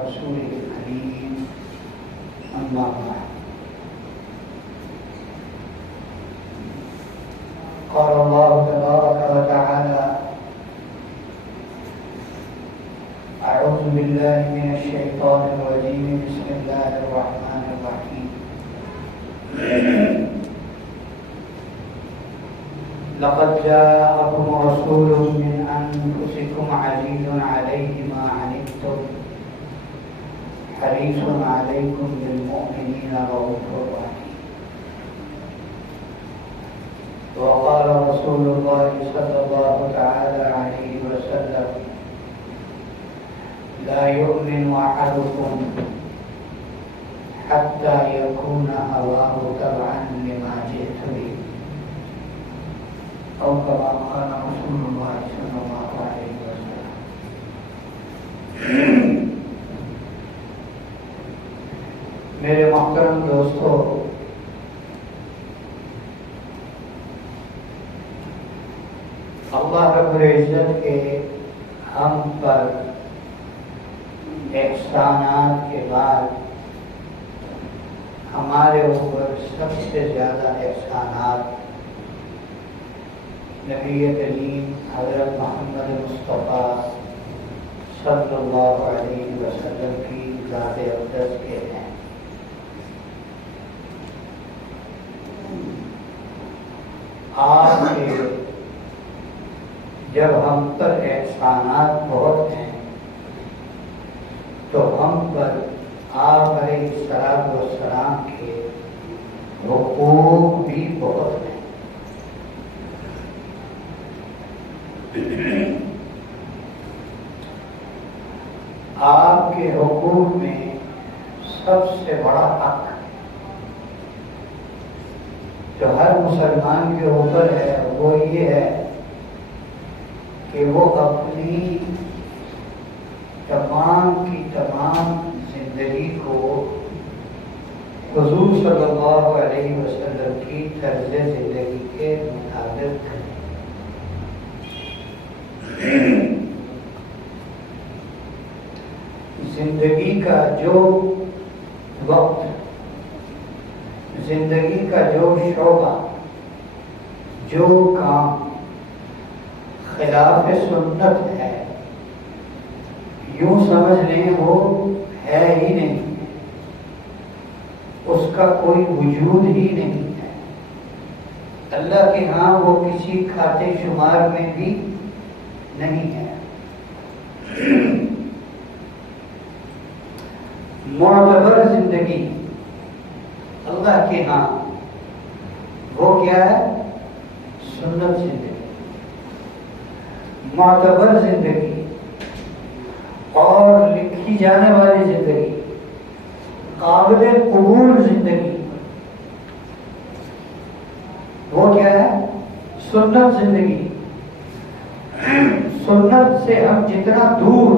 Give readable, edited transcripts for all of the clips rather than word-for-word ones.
رسوله الكريم أما بعد. قال الله تبارك وتعالى: أعوذ بالله من الشيطان الرجيم. بسم الله الرحمن الرحيم. لقد جاءكم رسول من أنفسكم عزيز عليه ما عنتم حريص عليكم بالمؤمنين رؤوف رحيم. وقال رسول الله صلى الله تعالى عليه وسلم: لا يؤمن أحدكم حتى يكون هواه تبعا لما جئت به، أو كما قال رسول الله صلى الله عليه وسلم. میرے محترم دوستو، اللہ رب العزت کے ہم پر احسانات کے بعد ہمارے اوپر سب سے زیادہ احسانات نبی کریم حضرت محمد مصطفیٰ صلی اللہ علیہ وسلم کی ذات اقدس کے ہیں. آپ کے جب ہم پر احسانات بہت ہیں تو ہم پر آپ علیہ السلام کے حقوق بھی بہت ہیں. آپ کے حقوق میں سب سے بڑا حق جو ہر مسلمان کے اوپر ہے وہ یہ ہے کہ وہ اپنی تمام کی تمام زندگی کو حضور صلی اللہ علیہ وسلم کی طرز زندگی کے مطابق کریں. زندگی کا جو وقت، زندگی کا جو شعبہ، جو کام خلاف سنت ہے، یوں سمجھ لیں وہ ہے ہی نہیں، اس کا کوئی وجود ہی نہیں ہے. اللہ کے ہاں وہ کسی کھاتے شمار میں بھی نہیں ہے. معتبر زندگی اللہ کے ہاں وہ کیا ہے؟ سنت زندگی. معتبر زندگی اور لکھی جانے والی زندگی، قابل قبول زندگی، وہ کیا ہے؟ سنت زندگی. سنت سے ہم جتنا دور،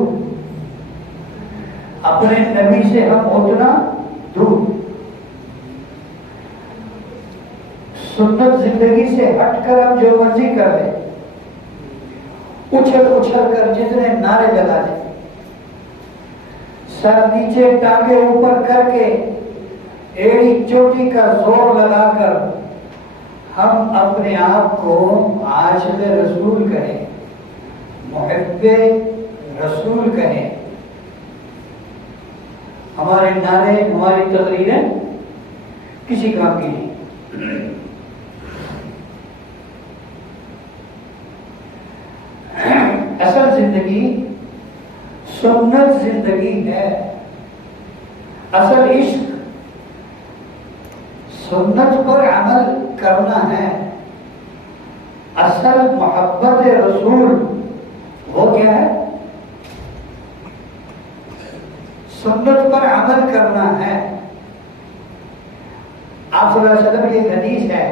اپنے نبی سے ہم اتنا دور. سنت زندگی سے ہٹ کر ہم جو مرضی کر لیں، اچھل اچھل کر جتنے نعرے لگا دیں، سر نیچے ٹانگے اوپر کر کے ایڑی چوٹی کا زور لگا کر ہم اپنے آپ کو عاشق رسول کہیں، محب رسول کہیں. ہمارے نعرے، ہماری تقریریں کسی کام کی نہیں. اصل زندگی سنت زندگی ہے. اصل عشق سنت پر عمل کرنا ہے. اصل محبت رسول وہ کیا ہے؟ سنت پر عمل کرنا ہے. آپ صلی اللہ علیہ وسلم کی ایک حدیث ہے: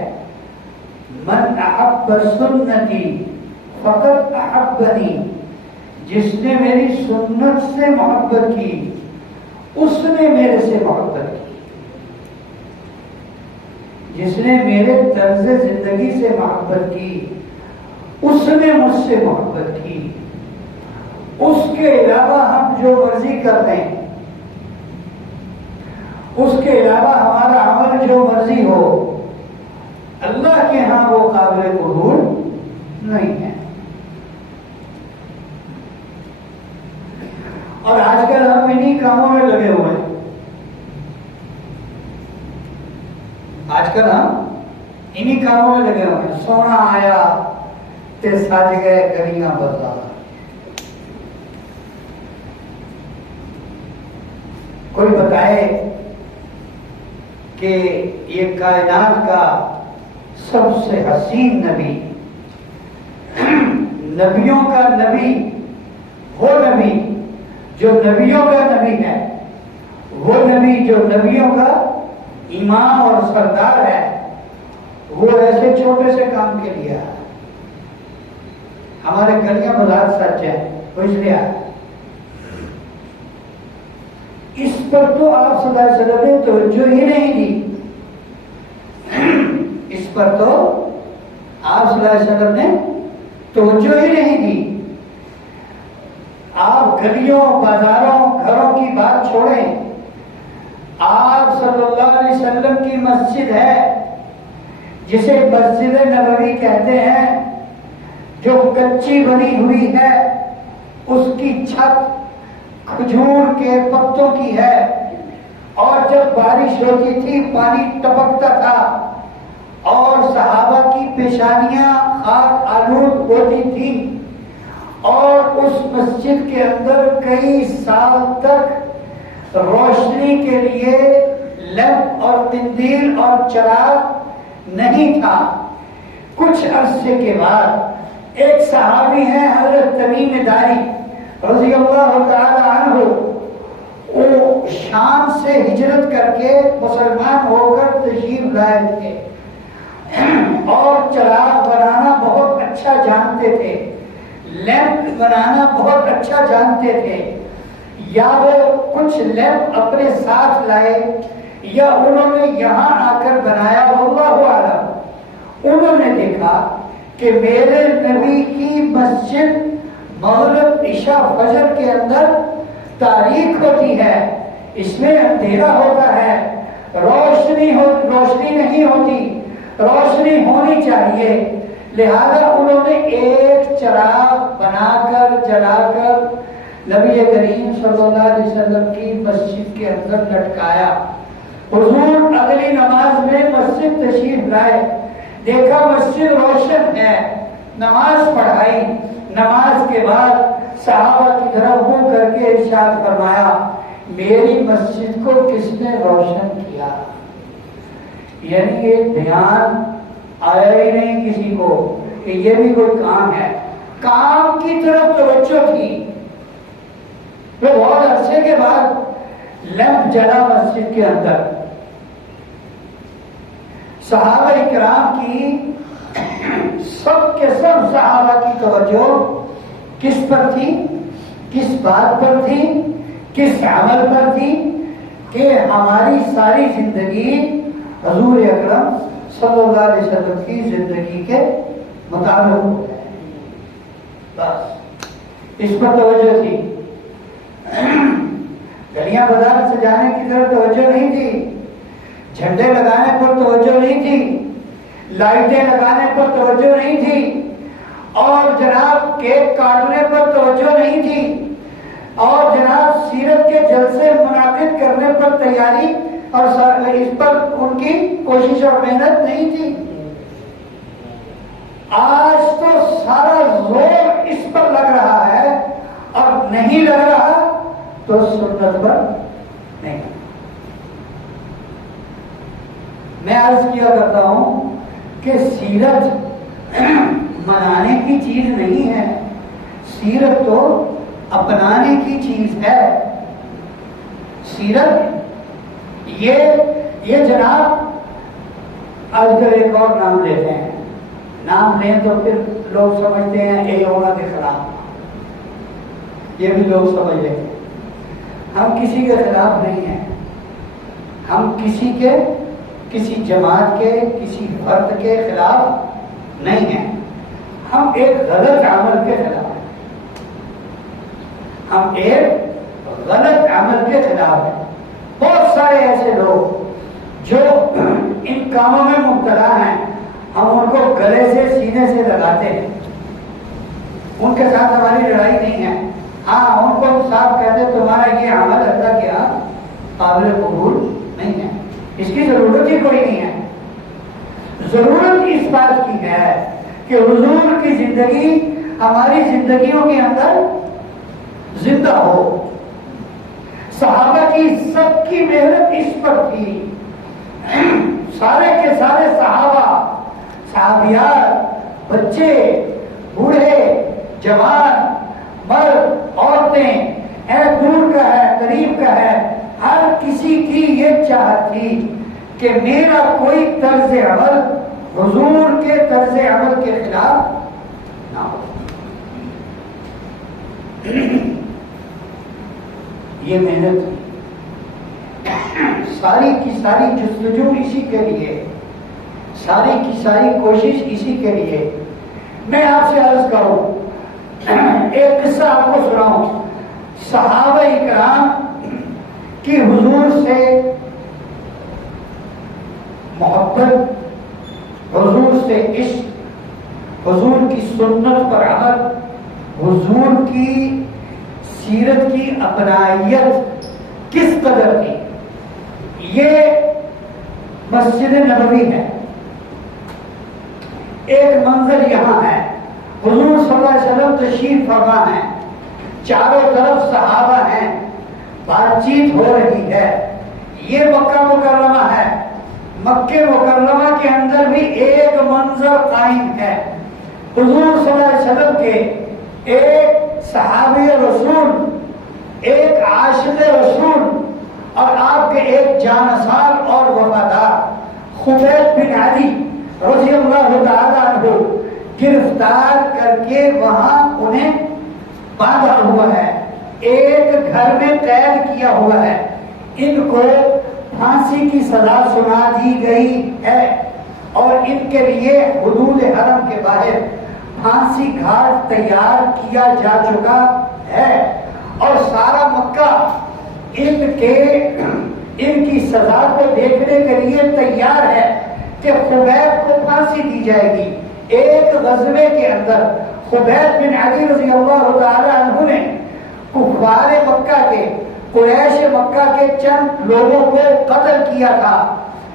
من احب سنتی فقط احبنی. جس نے میری سنت سے محبت کی اس نے میرے سے محبت کی. جس نے میرے طرز زندگی سے محبت کی اس نے مجھ سے محبت کی. اس کے علاوہ ہم جو مرضی کر دیں اس کے علاوہ ہمارا عمل جو مرضی ہو اللہ کے ہاں وہ قابل قبول نہیں ہے۔ اور آج کل ہم انہی کاموں میں لگے ہوئے ہیں، آج کل ہم انہی کاموں میں لگے ہوئے ہیں۔ سونا آیا تے سج گئے گلیاں بازار۔ کوئی بتائے کہ یہ کائنات کا سب سے حسین نبی، نبیوں کا نبی، وہ نبی جو نبیوں کا نبی ہے، وہ نبی جو نبیوں کا امام اور سردار ہے، وہ ایسے چھوٹے سے کام کے لیے آیا۔ ہمارے گلیاں بازار سچ ہے، وہ اس لیے آیا۔ اس پر تو آپ صلی اللہ علیہ وسلم نے توجہ ہی نہیں دی، اس پر تو آپ صلی اللہ علیہ وسلم نے توجہ ہی نہیں دی۔ آپ گلیوں، بازاروں، گھروں کی بات چھوڑیں، آپ صلی اللہ علیہ وسلم کی مسجد ہے جسے مسجد نبوی کہتے ہیں، جو کچی بنی ہوئی ہے، اس کی چھت کھجور کے پتوں کی ہے، اور جب بارش ہوتی تھی پانی ٹپکتا تھا اور صحابہ کی پیشانیاں خاک آلود ہوتی تھی، اور اس مسجد کے اندر کئی سال تک روشنی کے لیے لیمپ اور قندیل اور چراغ نہیں تھا۔ کچھ عرصے کے بعد ایک صحابی ہیں حضرت تمیم داری رضی اللہ تعالی عنہ، وہ شام سے ہجرت کر کے مسلمان ہو کر تشریف لائے تھے، اور چراغ بنانا بہت اچھا جانتے تھے، لیمپ بنانا بہت اچھا جانتے تھے۔ یا وہ کچھ لیمپ اپنے ساتھ لائے یا انہوں نے یہاں آ کر بنایا، واللہ اعلم۔ انہوں نے دیکھا کہ میرے نبی کی مسجد مغرب عشاء فجر کے اندر تاریک ہوتی ہے، اس میں اندھیرا ہوتا ہے، روشنی نہیں ہوتی، روشنی ہونی چاہیے۔ لہذا انہوں نے ایک چراغ بنا کر جلا کر نبی کریم صلی اللہ علیہ وسلم کی مسجد کے اندر لٹکایا۔ حضور اگلی نماز میں مسجد تشریف لائے، دیکھا مسجد روشن ہے، نماز پڑھائی۔ نماز کے بعد صحابہ کی طرف منہ کر کے ارشاد فرمایا، میری مسجد کو کس نے روشن کیا؟ یعنی یہ دھیان آیا ہی نہیں کسی کو کہ یہ بھی کوئی کام ہے، کام کی طرف توجہ تھی۔ وہ بہت عرصے کے بعد لیمپ جلا مسجد کے اندر۔ صحابہ اکرام کی سب کے سب صحابہ کی توجہ کس پر تھی؟ کس بات پر تھی؟ کس عمل پر تھی؟ کہ ہماری ساری زندگی حضور اکرم صلی اللہ علیہ وسلم کی زندگی کے مطابق ہو جائے، بس اس پر توجہ تھی۔ گلیاں بازار سجانے کی طرف توجہ نہیں تھی، جھنڈے لگانے پر توجہ نہیں تھی، لائٹیں لگانے پر توجہ نہیں تھی، اور جناب کیک کاٹنے پر توجہ نہیں تھی، اور جناب سیرت کے جلسے منعقد کرنے پر تیاری اور اس پر ان کی کوشش اور محنت نہیں تھی۔ آج تو سارا زور اس پر لگ رہا ہے، اور نہیں لگ رہا تو سنت پر نہیں۔ میں عرض کیا کرتا ہوں کہ سیرت منانے کی چیز نہیں ہے، سیرت تو اپنانے کی چیز ہے۔ سیرت یہ جناب آج کل ایک اور نام لیتے ہیں، نام لیں تو پھر لوگ سمجھتے ہیں اے ہونا کے خلاف، یہ بھی لوگ سمجھ لیتے ہیں۔ ہم کسی کے خلاف نہیں ہیں، ہم کسی جماعت کے کسی فرد کے خلاف نہیں ہیں، ہم ایک غلط عمل کے خلاف ہیں، ہم ایک غلط عمل کے خلاف ہیں۔ بہت سارے ایسے لوگ جو ان کاموں میں مبتلا ہیں، ہم ان کو گلے سے سینے سے لگاتے ہیں، ان کے ساتھ ہماری لڑائی نہیں ہے، ہاں ان کو صاف کہتے تمہارا یہ عمل اللہ کے یہاں قابل قبول نہیں ہے، اس کی ضرورت ہی کوئی نہیں ہے۔ ضرورت اس بات کی ہے کہ حضور کی زندگی ہماری زندگیوں کے اندر زندہ ہو۔ صحابہ کی سب کی محنت اس پر تھی، سارے کے سارے صحابہ، صحابیات، بچے، بوڑھے، جوان، مرد، عورتیں، اے دور کا ہے قریب کا ہے، ہر کسی کی یہ چاہت تھی کہ میرا کوئی طرز عمل حضور کے طرز عمل کے خلاف نہ ہو۔ یہ محنت ساری کی ساری جستجو اسی کے لیے، ساری کی ساری کوشش اسی کے لیے۔ میں آپ سے عرض کروں، ایک قصہ آپ کو سناؤں، صحابہ اکرام کی حضور سے محبت، حضور سے عشق، حضور کی سنت پر عمل، حضور کی سیرت کی اپنائیت کس قدر تھی، یہ مسجد نبوی ہے۔ ایک منظر یہاں ہے، حضور صلی اللہ علیہ وسلم تشریف فرما ہیں، چاروں طرف صحابہ ہیں، بات چیت ہو رہی ہے، یہ مکہ مکرمہ ہے، مکہ مکرمہ کے اندر بھی ایک منظر قائم ہے، حضور صلی اللہ علیہ وسلم کے ایک صحابی رسول، ایک عاشق رسول اور آپ کے ایک جانثار اور وفادار خبیب بن عدی رضی اللہ تعالیٰ عنہ گرفتار کر کے وہاں انہیں باندھا ہوا ہے، ایک گھر میں قید کیا ہوا ہے، ان کو پھانسی کی سزا سنا دی گئی ہے اور ان کے لیے حدود حرم کے باہر پھانسی گھاٹ تیار کیا جا چکا ہے اور سارا مکہ ان کی سزا کو دیکھنے کے لیے تیار ہے کہ خبیب کو پھانسی دی جائے گی۔ ایک غزوے کے اندر خبیب بن عدی رضی اللہ تعالی عنہ نے کفار مکہ کے، قریش مکہ کے چند لوگوں کو قتل کیا تھا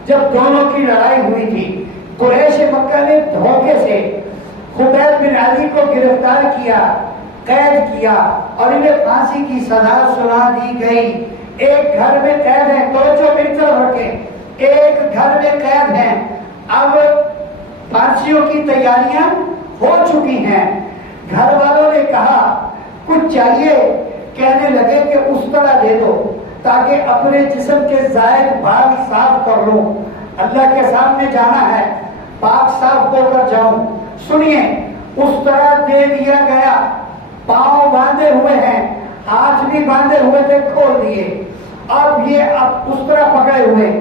جب دونوں کی لڑائی ہوئی تھی۔ قریش مکہ نے دھوکے سے خبیب بن عدی کو گرفتار کیا، قید کیا اور انہیں پھانسی کی سزا سنا دی گئی۔ ایک گھر میں قید ہے، توجہ میری طرف رکھیں، ایک گھر میں قید ہیں، اب پھانسیوں کی تیاریاں ہو چکی ہیں۔ گھر والوں نے کہا کچھ چاہیے، کہنے لگے کہ اس طرح دے دو تاکہ اپنے جسم کے زائد بھاگ صاف کر لوں، اللہ کے سامنے جانا ہے، پاک صاف ہو کر جاؤں۔ سنیے، اس طرح دے دیا گیا، پاؤں باندھے ہوئے ہیں، ہاتھ بھی باندھے ہوئے تھے، کھول دیے، اب یہ اس طرح پکڑے ہوئے،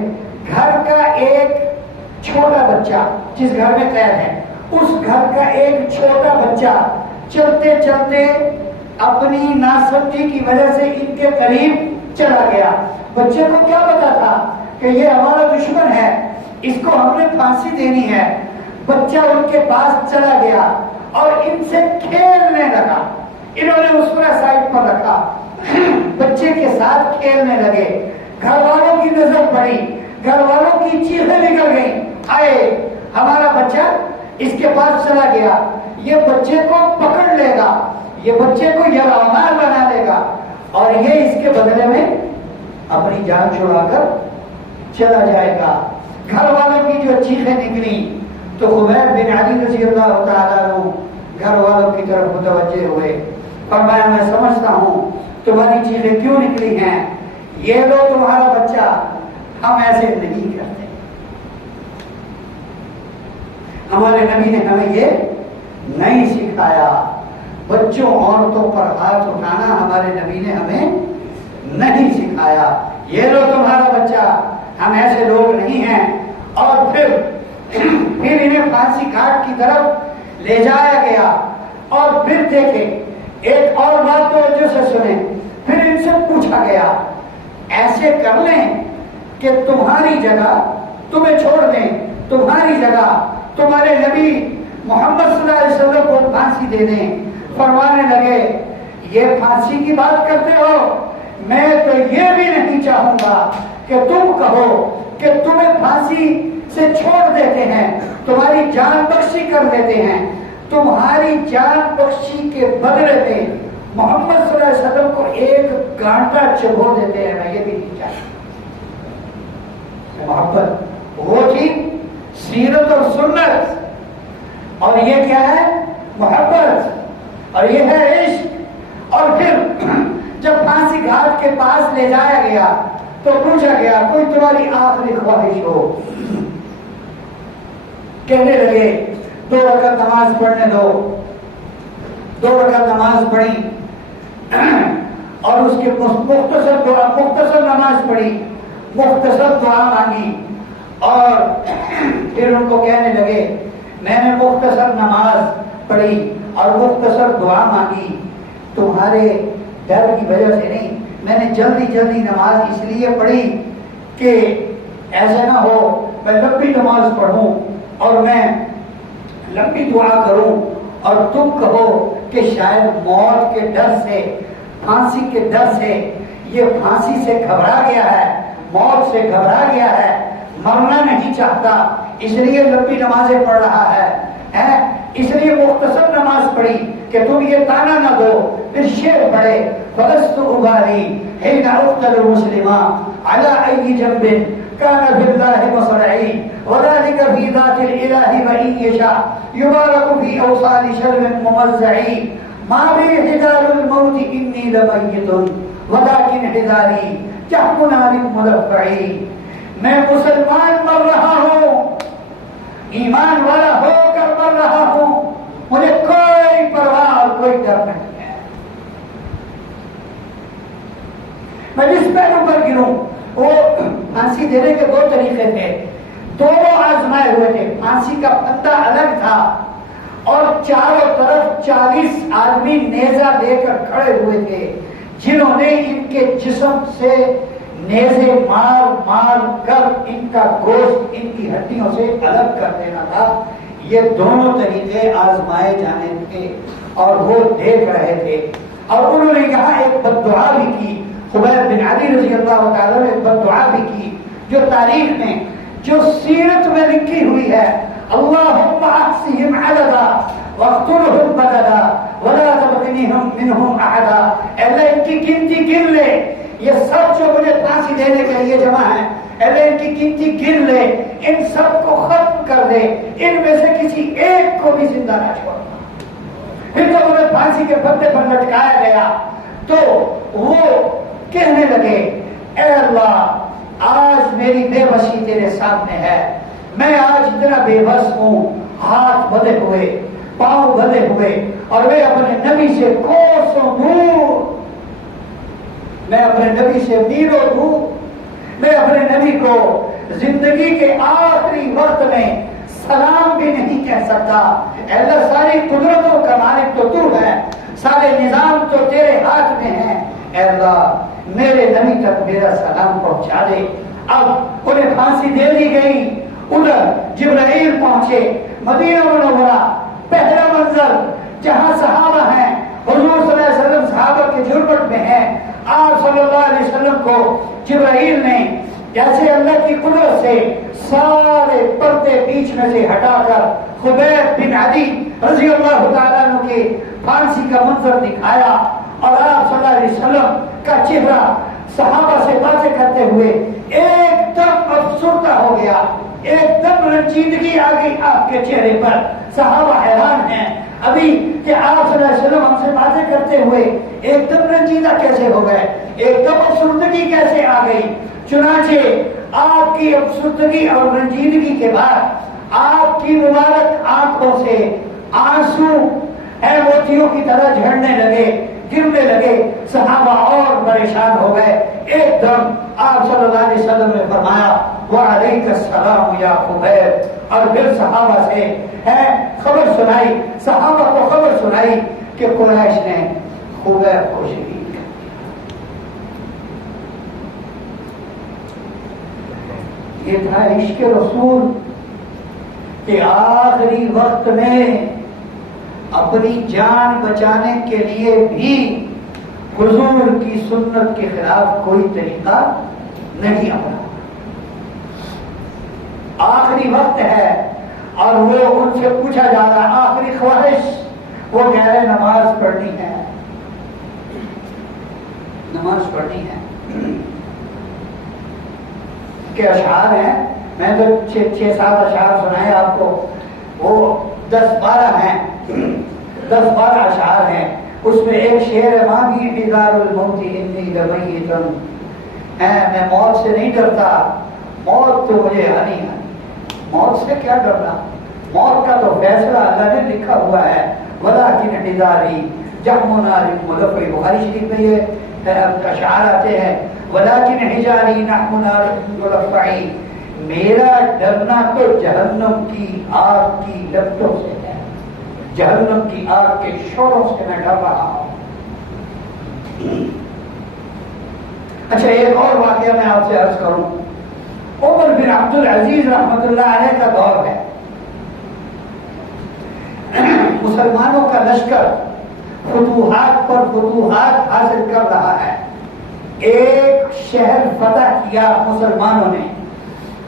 گھر کا ایک چھوٹا بچہ جس گھر میں قید ہے، اس گھر کا ایک چھوٹا بچہ چلتے چلتے اپنی ناسمجھی کی وجہ سے ان کے قریب چلا گیا۔ بچے کو کیا پتا تھا کہ یہ ہمارا دشمن ہے، اس کو ہم نے پھانسی دینی ہے۔ بچہ ان کے پاس چلا گیا اور ان سے کھیلنے لگا، انہوں نے اس پر سائڈ پر رکھا، بچے کے ساتھ کھیلنے لگے۔ گھر والوں کی نظر پڑی، گھر والوں کی چیخیں نکل گئیں، آئے ہمارا بچہ اس کے پاس چلا گیا، یہ بچے کو پکڑ لے گا، یہ بچے کو یرغمال بنا لے گا اور یہ اس کے بدلے میں اپنی جان چھڑا کر چلا جائے گا۔ گھر والوں کی جو چیخیں نکلی تو خبیب بن عدی رضی اللہ تعالیٰ عنہ گھر والوں کی طرف متوجہ ہوئے، فرمایا میں سمجھتا ہوں تمہاری چیخیں کیوں نکلی ہیں، یہ لو تمہارا بچہ، ہم ایسے نہیں کرتے، ہمارے نبی نے ہمیں یہ نہیں سکھایا، بچوں عورتوں پر ہاتھ اٹھانا ہمارے نبی نے ہمیں نہیں سکھایا، یہ لو تمہارا بچہ، ہم ایسے لوگ نہیں ہیں۔ اور پھر انہیں پھانسی گھاٹ کی طرف لے جایا گیا اور پھر دیکھیں ایک اور بات توجہ سے سنیں، پھر ان سے پوچھا گیا ایسے کر لیں کہ تمہاری جگہ تمہیں چھوڑ دیں، تمہاری جگہ تمہارے نبی محمد صلی اللہ علیہ وسلم کو پھانسی دے دیں۔ فرمانے لگے یہ پھانسی کی بات کرتے ہو، میں تو یہ بھی نہیں چاہوں گا کہ تم کہو کہ تمہیں پھانسی سے چھوڑ دیتے ہیں، تمہاری جان بخشی کر دیتے ہیں، تمہاری جان بخشی کے بدلے میں محمد صلی اللہ علیہ وسلم کو ایک کانٹا چبھو دیتے ہیں، میں یہ بھی نہیں چاہتا۔ محبت وہ تھی سیرت اور سنت، اور یہ کیا ہے؟ محبت، اور یہ ہے عشق۔ اور پھر جب پھانسی گھاٹ کے پاس لے جایا گیا تو پوچھا گیا کوئی تمہاری آخری خواہش ہو؟ کہنے لگے 2 رکعت نماز پڑھنے دو۔ 2 رکعت نماز پڑھی اور اس کے مختصر نماز پڑھی، مختصر دعا مانگی، اور پھر ان کو کہنے لگے میں نے مختصر نماز پڑھی اور مختصر دعا مانگی، تمہارے ڈر کی وجہ سے نہیں، میں نے جلدی نماز اس لیے پڑھی کہ ایسا نہ ہو میں لمبی نماز پڑھوں اور میں لمبی دعا کروں اور تم کہو کہ شاید موت کے ڈر سے، پھانسی کے ڈر سے، یہ پھانسی سے گھبرا گیا ہے، موت سے گھبرا گیا ہے، مرنا نہیں چاہتا، اس لیے لمبی نمازیں پڑھ رہا ہے، اس لیے مختصر نماز پڑھی کہ تم یہ تانا نہ دو۔ پھر شعر پڑھے فلست ابالی حين اقتل مسلما على اي جنب كان في الله مصرعي وذلك في ذات الاله وان يشاء يبارك في اوصال شرم ممزعي ما بي حذار الموت اني لميت ولكن حذاري جحم نار مدفعي۔ میں مسلمان مر رہا ہوں، ایمان والا ہو کر مر رہا ہوں، مجھے کوئی پرواہ اور کوئی ڈر نہیں ہے، میں جس پیروں پر گروں۔ وہ پھانسی دینے کے 2 طریقے تھے، دونوں آزمائے ہوئے تھے۔ پھانسی کا پھندا الگ تھا اور چاروں طرف 40 آدمی نیزہ لے کر کھڑے ہوئے تھے جنہوں نے ان کے جسم سے نیزے مار مار کر ان کا گوشت ان کی ہڈیوں سے الگ کر دینا تھا۔ یہ دونوں طریقے آزمائے جانے تھے اور وہ دیکھ رہے تھے، اور انہوں نے یہاں ایک بددعا بھی کی، خبیب بن عدی رضی اللہ تعالیٰ نے بددعا بھی کی جو تاریخ میں، جو سیرت میں لکھی ہوئی ہے، اللہم احصہم عددا واقتلہم بددا ولا تبقنہم منہم احدا۔ اللہ ان کی گنتی گن لے، یہ سب جو مجھے پھانسی دینے کے لیے جمع ہیں، اللہ ان کی گنتی گن لے، ان سب کو ختم کر دے، ان میں سے کسی ایک کو بھی زندہ نہ چھوڑنا۔ پھر جب انہیں پھانسی کے پھندے پر لٹکایا گیا تو وہ کہنے لگے اے اللہ آج میری بے بسی تیرے سامنے ہے، میں آج اتنا بے بس ہوں، ہاتھ بندھے ہوئے، پاؤں بندھے ہوئے، اور میں اپنے نبی سے کوسوں دور، میں اپنے نبی سے میلوں دور، میں اپنے نبی کو زندگی کے آخری وقت میں سلام بھی نہیں کہہ سکتا۔ اے اللہ ساری قدرتوں کا مالک تو تو ہے، سارے نظام تو تیرے ہاتھ میں ہیں، اے اللہ میرے نبی تک میرا سلام پہنچا دے۔ اب انہیں پھانسی دے دی گئی، ادھر جبرائیل پہنچے، مدینہ منورہ پہلا منظر جہاں صحابہ ہیں، حضور صلی اللہ علیہ وسلم صحابہ کے جھرمٹ میں ہیں، آپ صلی اللہ علیہ وسلم کو جبرائیل نے جیسے اللہ کی قدرت سے سارے پردے بیچ میں سے ہٹا کر خبیب بن عدی رضی اللہ تعالیٰ عنہ کے پھانسی کا منظر دکھایا، اور آپ صلی اللہ علیہ وسلم کا چہرہ صحابہ سے باتیں کرتے ہوئے ایک دم افسردہ ہو گیا، ایک دم رنجیدگی آ گئی آپ کے چہرے پر۔ صحابہ حیران ہیں ابھی کہ آپ صلی اللہ علیہ وسلم ہم سے باتیں کرتے ہوئے ایک دم رنجیدہ کیسے ہو گئے، ایک دم افسردگی کیسے آ گئی۔ چنانچہ آپ کی افسردگی اور رنجیدگی کے بعد آپ کی مبارک آنکھوں سے آنسو اے موتیوں کی طرح جھڑنے لگے، گرنے لگے۔ صحابہ اور پریشان ہو گئے۔ ایک دم آپ صلی اللہ علیہ وسلم نے فرمایا وعلیک السلام یا خبیب، اور پھر صحابہ سے خبر سنائی، صحابہ کو خبر سنائی کہ قریش نے خبیب کو شہید کر دیا۔ یہ تھا عشق رسول کہ آخری وقت میں اپنی جان بچانے کے لیے بھی حضور کی سنت کے خلاف کوئی طریقہ نہیں اپنا. آخری وقت ہے اور وہ ان سے پوچھا جا رہا ہے آخری خواہش، وہ کہہ رہے نماز پڑھنی ہے، نماز پڑھنی ہے. کے اشعار ہیں، میں تو 6-7 اشعار سنائے آپ کو، وہ 10-12 ہیں، 10-12 اشعار ہیں. اس میں ایک شعر ہے ماں بھی حذار الموت انی لمیتن، میں موت سے نہیں ڈرتا، موت تو مجھے آنی ہے. موت سے کیا ڈرنا، موت کا تو فیصلہ اللہ نے لکھا ہوا ہے. ولکن حذاری جم نار مدفع، بخاری شریف میں یہ اشعار آتے ہیں. ولکن حذاری نحم نار مدفع، میرا ڈرنا تو جہنم کی آگ کی لپٹوں سے ہے، جہنم کی آگ کے شوروں سے میں ڈر رہا ہوں. اچھا ایک اور واقعہ میں آپ سے عرض کروں. عمر بن عبد العزیز رحمۃ اللہ علیہ کا دور ہے. مسلمانوں کا لشکر فتوحات پر فتوحات حاصل کر رہا ہے. ایک شہر فتح کیا مسلمانوں نے.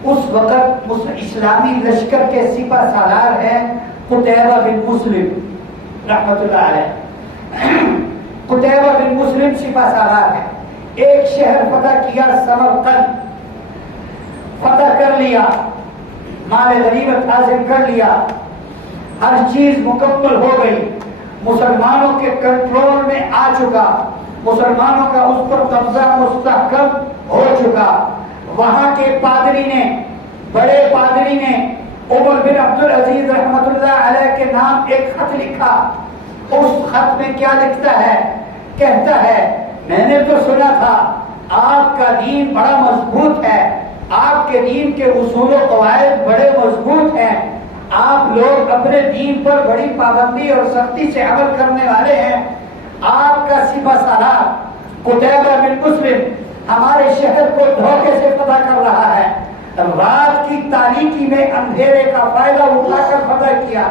اس وقت اسلامی لشکر کے سپہ سالار ہیں قتیبہ بن مسلم رحمۃ اللہ علیہ. قتیبہ بن مسلم سپہ سالار ہے. ایک شہر فتح کیا، سمرقند فتح کر لیا، مال غنیمت حاصل کر لیا، ہر چیز مکمل ہو گئی، مسلمانوں کے کنٹرول میں آ چکا، مسلمانوں کا اس پر قبضہ مستحکم ہو چکا. وہاں کے پادری نے، بڑے پادری نے عمر بن عبد العزیز رحمۃ اللہ علیہ کے نام ایک خط لکھا. اس خط میں کیا لکھتا ہے؟ کہتا ہے میں نے تو سنا تھا آپ کا دین بڑا مضبوط ہے، آپ کے دین کے اصول و قواعد بڑے مضبوط ہیں، آپ لوگ اپنے دین پر بڑی پابندی اور سختی سے عمل کرنے والے ہیں. آپ کا سپہ سالار قتیبہ بن مسلم ہمارے شہر کو دھوکے سے فتح کر رہا ہے، رات کی تاریکی میں اندھیرے کا فائدہ اٹھا کر فتح کیا.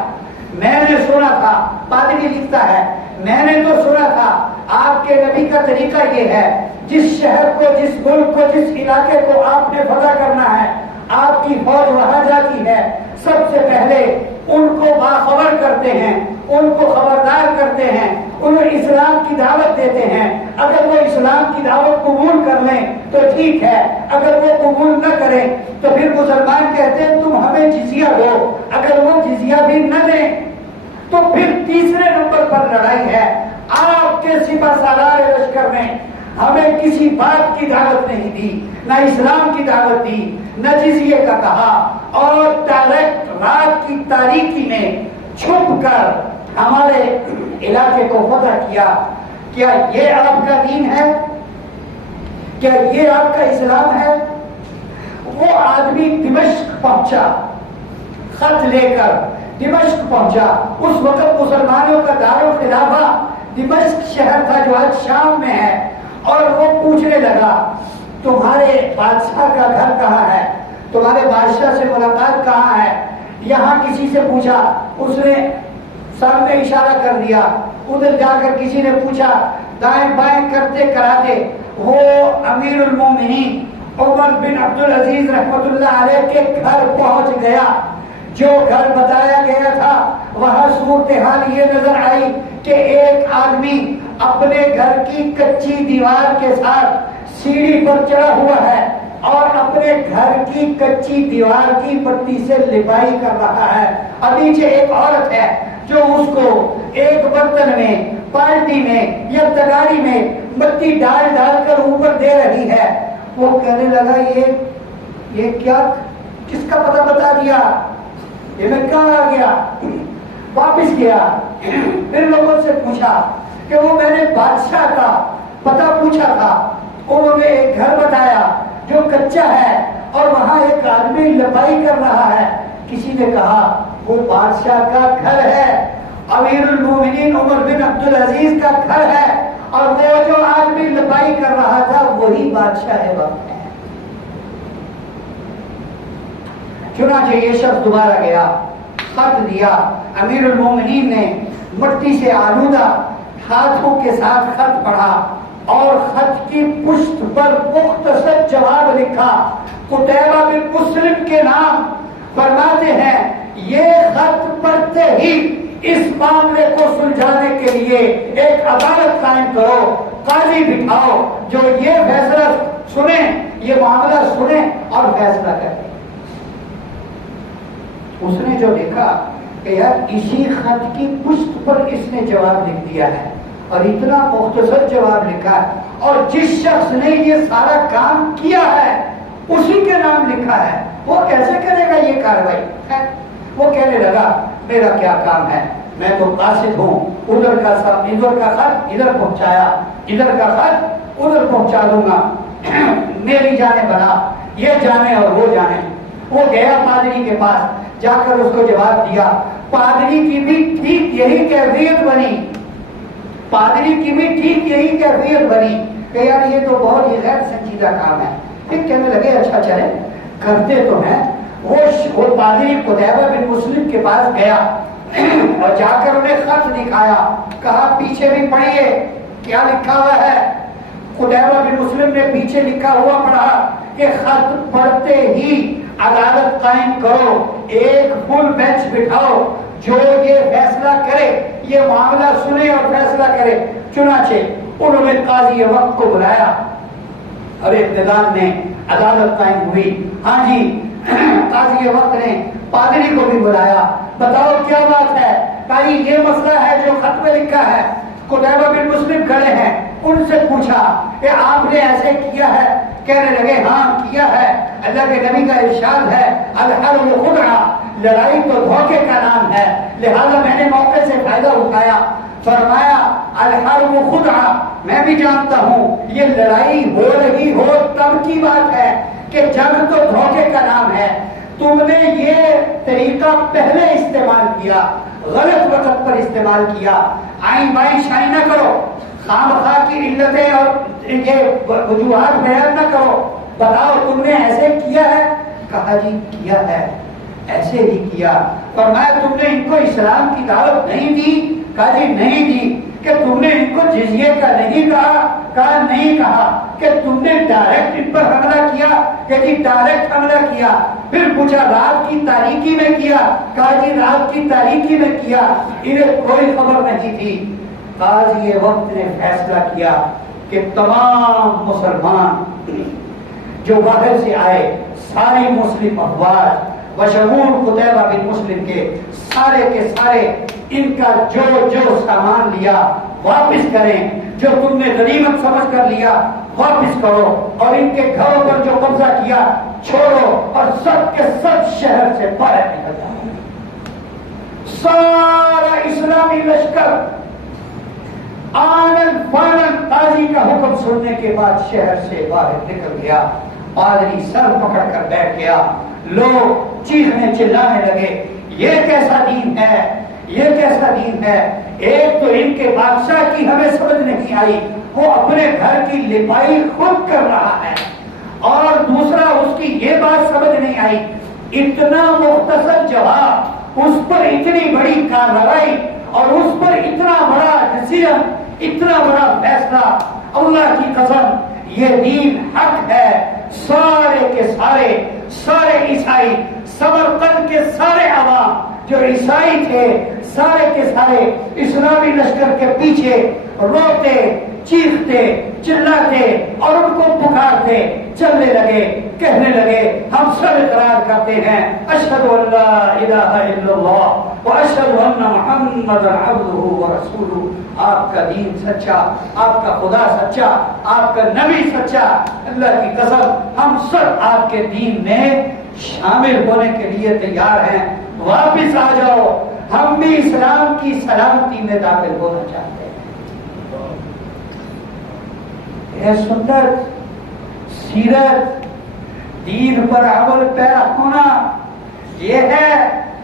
میں نے سنا تھا، پادری لکھتا ہے، میں نے تو سنا تھا آپ کے نبی کا طریقہ یہ ہے، جس شہر کو، جس ملک کو، جس علاقے کو آپ نے فتح کرنا ہے، آپ کی فوج وہاں جاتی ہے، سب سے پہلے ان کو باخبر کرتے ہیں، ان کو خبردار کرتے ہیں، انہیں اسلام کی دعوت دیتے ہیں. اگر وہ اسلام کی دعوت قبول کر لیں تو ٹھیک ہے، اگر وہ قبول نہ کریں تو پھر مسلمان کہتے ہیں تم ہمیں جزیہ دو. اگر وہ جزیہ بھی نہ دیں تو پھر تیسرے نمبر پر لڑائی ہے. آپ کے سپہ سالار لشکر نے ہمیں کسی بات کی دعوت نہیں دی، نہ اسلام کی دعوت دی، نہ جزیے کا کہا، اور ڈائریکٹ رات کی تاریکی میں چھپ کر ہمارے علاقے کو فتح کیا. کیا یہ آپ کا دین ہے؟ کیا یہ آپ کا اسلام ہے؟ وہ آدمی دمشق پہنچا، خط لے کر دمشق پہنچا. اس وقت مسلمانوں کا دارالخلافہ دمشق شہر تھا جو آج شام میں ہے. اور وہ پوچھنے لگا تمہارے بادشاہ کا گھر کہاں ہے، تمہارے بادشاہ سے ملاقات کہاں ہے. یہاں کسی سے پوچھا، اس نے سامنے اشارہ کر دیا. ادھر جا کر کسی نے پوچھا، دائیں بائیں کرتے کراتے وہ امیر المومنین عمر بن عبد العزیز رحمۃ اللہ علیہ کے گھر پہنچ گیا. جو گھر بتایا گیا تھا وہاں صورتحال یہ نظر آئی کہ ایک آدمی اپنے گھر کی کچی دیوار کے ساتھ سیڑھی پر چڑھا ہوا ہے اور اپنے گھر کی کچی دیوار کی پٹی سے لپائی کر رہا ہے. اور نیچے ایک عورت ہے جو اس کو ایک برتن میں، بالٹی میں یا تگاڑی میں مٹی ڈال ڈال کر اوپر دے رہی ہے. وہ کہنے لگا یہ کیا، کس کا پتہ بتا دیا، یہ میں کہاں آ گیا. واپس گیا، پھر لوگوں سے پوچھا کہ وہ میں نے بادشاہ کا پتہ پوچھا تھا، انہوں نے ایک گھر بتایا جو کچا ہے اور وہاں ایک آدمی لپائی کر رہا ہے. کسی نے کہا وہ بادشاہ کا گھر ہے، امیر المومنین عمر بن عبد العزیز کا گھر ہے، اور وہ جو آدمی لپائی کر رہا تھا وہی بادشاہ وقت ہے. چنانچہ یہ شخص دوبارہ گیا، خط دیا، امیر المومنین نے مٹی سے آلودہ ہاتھوں کے ساتھ خط پڑھا اور خط کی پشت پر مختصر جواب لکھا، قتیبہ بن مسلم کے نام۔ فرماتے ہیں یہ خط پڑھتے ہی اس معاملے کو سلجھانے کے لیے ایک عدالت قائم کرو، قاضی بٹھاؤ جو یہ فیصلہ سنیں، یہ معاملہ سنیں اور فیصلہ کریں۔ اس نے جو دیکھا کہ یار اسی خط کی پشت پر اس نے جواب لکھ دیا ہے اور اتنا مختصر جواب لکھا ہے، اور جس شخص نے یہ سارا کام کیا ہے اسی کے نام لکھا ہے، وہ کیسے کرے گا یہ کاروائی؟ وہ کہنے لگا میرا کیا کام ہے، میں تو قاصد ہوں، ادھر کا خط ادھر پہنچایا، ادھر کا خط ادھر پہنچا دوں گا، میری جانیں بنا، یہ جانے اور وہ جانے۔ وہ گیا پادری کے پاس، جا کر اس کو جواب دیا۔ پادری کی بھی ٹھیک یہی کیفیت بنی، پادری کی بھی ٹھیک یہی کیفیت بنی کہ یار یہ تو بہت ہی غیر سنجیدہ کام ہے۔ پھر کہنے لگے اچھا چلے کرتے تو ہیں۔ وہ پادری قتیبہ بن مسلم کے پاس گیا اور جا کر انہیں خط دکھایا، کہا پیچھے بھی پڑھیے کیا لکھا ہوا ہے۔ قتیبہ بن مسلم نے پیچھے لکھا ہوا پڑھا کہ خط پڑھتے ہی عدالت قائم کرو، ایک فل بینچ بٹھاؤ جو یہ فیصلہ کرے، یہ معاملہ سنے اور فیصلہ کرے۔ چنانچہ انہوں نے قاضی وقت کو بلایا اور اقتدار نے عدالت قائم ہوئی۔ ہاں جی، قاضی وقت نے پادری کو بھی بلایا، بتاؤ کیا بات ہے؟ کہا یہ مسئلہ ہے جو خط میں لکھا ہے۔ قتیبہ بن مسلم کھڑے ہیں، ان سے پوچھا کہ آپ نے ایسے کیا ہے؟ کہنے لگے ہاں کیا ہے، اللہ کے نبی کا ارشاد ہے الحرب خدعہ، لڑائی تو دھوکے کا نام ہے، لہذا میں نے موقع سے فائدہ اٹھایا۔ فرمایا الحرب خدعہ، میں بھی جانتا ہوں یہ لڑائی ہو رہی ہو تب کی بات ہے کہ جنگ تو دھوکے کا نام ہے، تم نے یہ طریقہ پہلے استعمال کیا، غلط وقت پر استعمال کیا، آئیں بائیں شائیں نہ کرو، خام خواہ کی علتیں اور یہ وجوہات بیان نہ کرو، بتاؤ تم نے ایسے کیا ہے؟ کہا جی کیا ہے، ایسے ہی کیا۔ فرمایا تم نے ان کو اسلام کی دعوت نہیں دی؟ کہا جی نہیں دی۔ کہ تم نے ان کو جزیے کا نہیں کہا؟ کہا نہیں کہا۔ کہ تم نے ڈائریکٹ ان پر حملہ کیا؟ کہ جی ڈائریکٹ حملہ کیا۔ پھر پوچھا رات کی تاریکی میں کیا؟ کہا جی رات کی تاریکی میں کیا، انہیں کوئی خبر نہیں تھی۔ قاضی وقت نے فیصلہ کیا کہ تمام مسلمان جو باہر سے آئے، ساری مسلم افواج بشمول قتیبہ بن مسلم کے سارے ان کا جو سامان لیا واپس کریں، جو تم نے غنیمت سمجھ کر لیا واپس کرو، اور ان کے گھروں پر جو قبضہ کیا چھوڑو، اور سب کے سب شہر سے باہر نکل جاؤ۔ سارا اسلامی لشکر آنن فانن قاضی کا حکم سننے کے بعد شہر سے باہر نکل گیا۔ پادری سر پکڑ کر بیٹھ گیا، لوگ چیخنے چلانے لگے یہ کیسا دین ہے، یہ کیسا دین ہے۔ ایک تو ان کے بادشاہ کی ہمیں سمجھ نہیں آئی، وہ اپنے گھر کی لپائی خود کر رہا ہے، اور دوسرا اس کی یہ بات سمجھ نہیں آئی، اتنا مختصر جواب، اس پر اتنی بڑی کارروائی، اور اس پر اتنا بڑا ڈیسیژن، اتنا بڑا فیصلہ۔ اللہ کی قسم یہ دین حق ہے۔ سارے کے سارے عیسائی، سمرقند کے سارے عوام جو عیسائی تھے، سارے کے سارے اسلامی لشکر کے پیچھے روتے، چیختے، چلاتے اور ان کو پکارتے چلنے لگے، کہنے لگے ہم سب اقرار کرتے ہیں اشہد ان لا الہ الا اللہ واشہد ان محمدا عبدہ ورسولہ۔ آپ کا دین سچا، آپ کا خدا سچا، آپ کا نبی سچا، اللہ کی قسم ہم سب آپ کے دین میں شامل ہونے کے لیے تیار ہیں، واپس آ جاؤ، ہم بھی اسلام کی سلامتی میں داخل ہونا چاہتے ہیں۔ یہ سنت، سیرت، دین پر عمل پیرا ہونا، یہ ہے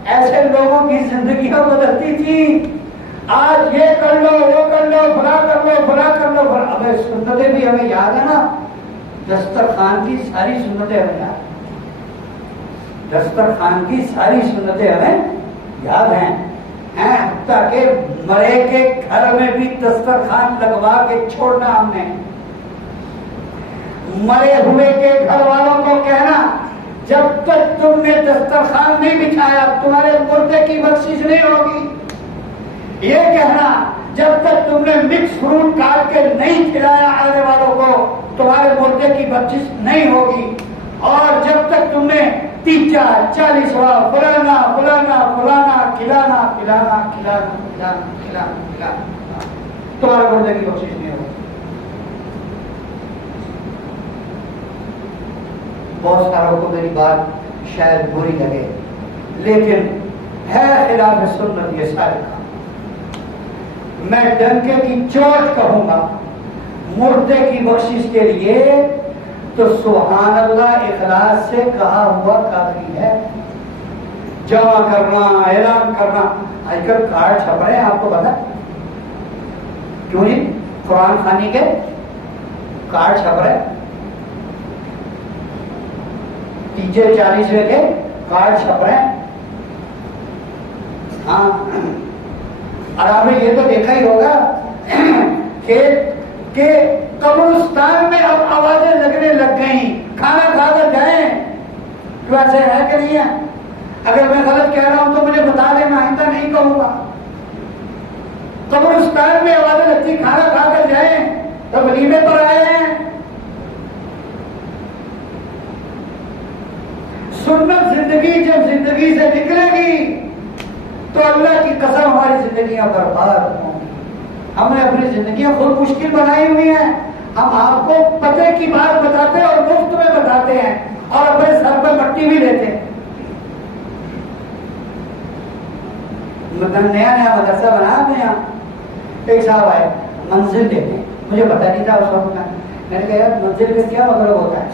ایسے لوگوں کی زندگیاں بدلتی تھی۔ آج یہ کر لو، وہ کر لو، فلاں کر لو، فلاں کر لو، اب سنتیں بھی ہمیں یاد ہے نا، دسترخوان کی ساری سنتیں ہمیں یاد ہیں۔ دسترخوان کی ساری سنتیں ہمیں یاد ہیں، حتیٰ کہ مرے کے گھر میں بھی دسترخوان لگوا کے چھوڑنا ہم نے، مرے ہوئے کے گھر والوں کو کہنا جب تک تم نے دسترخوان نہیں بچھایا تمہارے مردے کی بخشش نہیں ہوگی، یہ کہنا جب تک تم نے مکس فروٹ کاٹ کے نہیں کھلایا آنے والوں کو تمہارے مردے کی بخشش نہیں ہوگی، اور جب تک تم نے 30-40واں فلانا فلانا فلانا کھلانا کھلانا کھلانا کھلانا کھلانا کھلانا تمہارے مردے کی بخشش نہیں ہوگی۔ بہت ساروں کو میری بات شاید بری لگے، لیکن ہے خلاف سنت یہ سارے کام۔ میں ڈنکے کی چوٹ کہوں گا مردے کی بخشش کے لیے تو سبحان اللہ اخلاص سے کہا ہوا کافی ہے۔ جمع کرنا، اعلان کرنا، آج کل کارڈ چھپ رہے ہیں، آپ کو پتا کیوں نہیں؟ قرآن خوانی کے کارڈ چھپ رہے ہیں، 30-40 کے کارڈ چھپ رہے ہیں۔ ہاں، اور آپ نے یہ تو دیکھا ہی ہوگا کہ قبرستان میں اب آوازیں لگنے لگ گئیں، کھانا کھا کر جائیں، کیوں ایسے ہے کہ نہیں ہے؟ اگر میں غلط کہہ رہا ہوں تو مجھے بتا دینا، آئندہ نہیں کہوں گا۔ قبرستان میں آوازیں لگتی کھانا کھا کر جائیں، تو ولیمے پر آئے ہیں۔ سنت زندگی جب زندگی سے نکلے گی تو اللہ کی قسم ہماری زندگیاں برباد ہوں گی۔ ہم نے اپنی زندگیاں خود مشکل بنائی ہوئی ہیں، ہم آپ کو پتے کی بات بتاتے ہیں اور مفت میں بتاتے ہیں اور اپنے سر پہ مٹی بھی لیتے ہیں۔ نیا مدرسہ بنا ہم نے یہاں، ایک صاحب آئے منزل دیتے، مجھے پتا نہیں تھا اس وقت میں نے کہا یار منزل کا کیا مطلب ہوتا ہے؟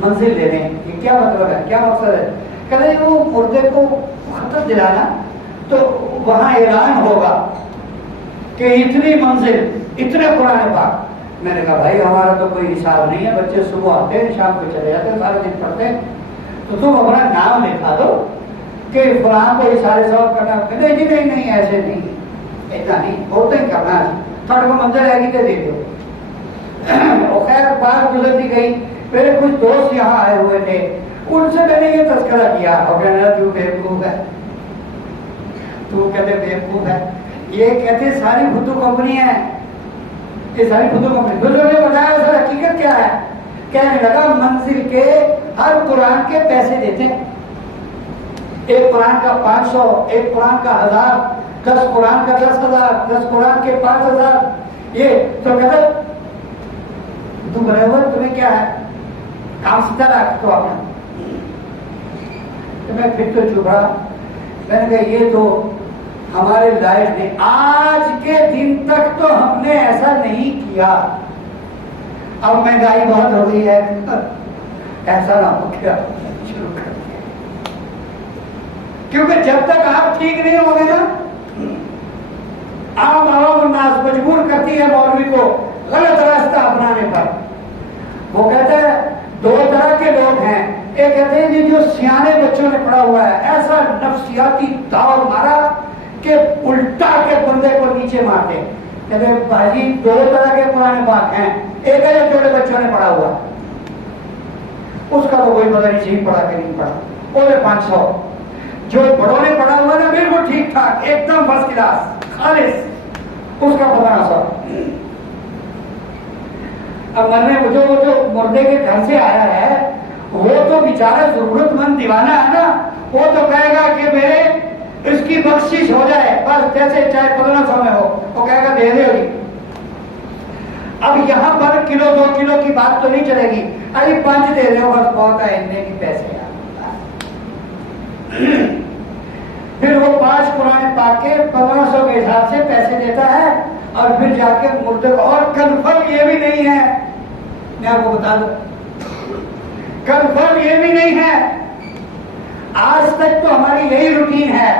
منزل دے دیں، یہ کیا مطلب ہے، کیا مقصد ہے؟ کہتے ہیں وہ مردے کو خطر دلانا تو وہاں اعلان ہوگا کہ اتنی منزل، اتنے قرآن پاک۔ میں نے کہا بھائی ہمارا تو کوئی حساب نہیں ہے، بچے صبح آتے ہیں شام کو چلے جاتے ہیں، سارے دن پڑھتے ہیں، تو تم اپنا نام لکھا دو کہ فلاں کو یہ سارے ثواب کرنا۔ کہتے ہیں جی نہیں ایسے نہیں، ایسا نہیں، ہوتا ہی کرنا ہے، تھوڑے کو منزل آئے گی تو دے دو۔ اور خیر بات گزرتی گئی، میرے کچھ دوست یہاں آئے ہوئے تھے، ان سے میں نے یہ تذکرہ کیا اور کہنا تو بیوقوف ہے، تو کہتے بیوقوف ہے، یہ کہتے ساری فوٹو کمپنی ہے، یہ ساری فوٹو کمپنی۔ پھر انہوں نے بتایا سر حقیقت کیا ہے؟ کہنے لگا منزل کے ہر قرآن کے پیسے دیتے ہیں، ایک قرآن کا 500، ایک قرآن کا 1000، 10 قرآن کا 10,000، 10 قرآن کے 5,000۔ یہ تو کہتے تم رہے ہو تمہیں کیا ہے، کام سیدھا رکھ تو اپنا۔ تو میں پھر تو چپ رہا، میں نے کہا یہ تو ہمارے لائق نہیں، آج کے دن تک تو ہم نے ایسا نہیں کیا، اب مہنگائی بہت ہو گئی ہے، ایسا نہ ہو کیا شروع کر دیا، کیونکہ جب تک آپ ٹھیک نہیں ہوں گے نا، عام عوام الناس مجبور کرتی ہے مولوی کو غلط راستہ اپنانے پر۔ وہ کہتے ہیں دو طرح کے لوگ ہیں، ایک کہتے ہیں جی جو سیانے بچوں نے پڑھا ہوا ہے، ایسا نفسیاتی داؤ مارا کہ الٹا کے بندے کو نیچے مار دے۔ کہتے ہیں بھائی دو طرح کے قرآن پاک ہیں، ایک ہے جو چھوٹے بچوں نے پڑھا ہوا، اس کا تو کوئی پتہ نہیں صحیح پڑھا کہ نہیں پڑھا، وہ 500۔ جو بڑوں نے پڑھا ہوا نا بالکل ٹھیک ٹھاک ایک دم فرسٹ کلاس خالص، اس کا 1500۔ اب مرنے جو مردے کے گھر سے آیا ہے وہ تو بیچارہ ضرورت مند دیوانہ ہے نا، وہ تو کہے گا کہ میرے اس کی بخشش ہو جائے بس، جیسے چاہے 1500 میں ہو، وہ کہے گا دے دے ہوگی۔ اب یہاں پر کلو 2 کلو کی بات تو نہیں چلے گی، ارے 5 دے دے بس بہت ہے، اتنے کی پیسے۔ پھر وہ 5 قرآن پاک کے 1500 کے حساب سے پیسے دیتا ہے، اور پھر جا کے مردے کو، اور کنفرم یہ بھی نہیں ہے، میں آپ کو بتا دوں کنفرم یہ بھی نہیں ہے، آج تک تو ہماری یہی روٹین ہے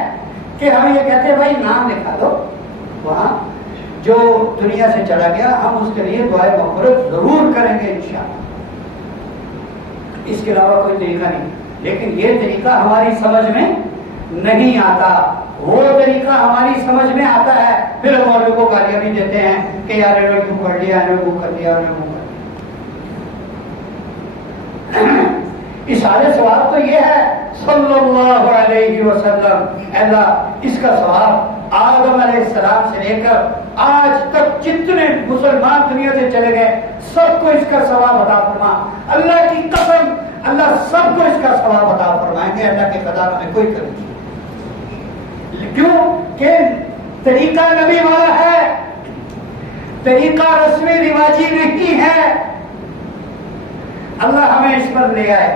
کہ ہم یہ کہتے ہیں بھائی نام لکھا دو، وہاں جو دنیا سے چلا گیا ہم اس کے لیے دعائے مغفرت ضرور کریں گے انشاءاللہ، اس کے علاوہ کوئی طریقہ نہیں۔ لیکن یہ طریقہ ہماری سمجھ میں نہیں آتا، وہ طریقہ ہماری سمجھ میں آتا ہے، پھر مولوی کو گالیاں بھی دیتے ہیں کہ یار انہوں نے کیوں کر لیا، انہوں نے وہ کر لیا، انہوں نے وہ کر لیا۔ اشارے ثواب تو یہ ہے صلی اللہ علیہ وسلم، اللہ اس کا ثواب آدم علیہ السلام سے لے کر آج تک جتنے مسلمان دنیا سے چلے گئے سب کو اس کا ثواب عطا فرما، اللہ کی قسم اللہ سب کو اس کا ثواب عطا فرمائیں گے، اللہ کے خزانوں میں کوئی کمی نہیں۔ کیوں کہ طریقہ نبی والا ہے، طریقہ رسمی رواجی نہیں ہے۔ اللہ ہمیں اس پر لے آئے،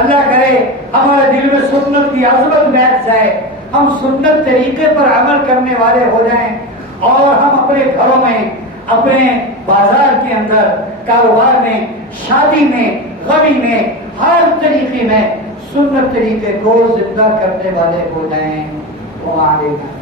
اللہ کرے ہمارے دل میں سنت کی عظمت بیٹھ جائے، ہم سنت طریقے پر عمل کرنے والے ہو جائیں، اور ہم اپنے گھروں میں، اپنے بازار کے اندر، کاروبار میں، شادی میں، غمی میں، ہر طریقے میں سنت طریقے کو زندہ کرنے والے ہو جائیں۔ وعلیکم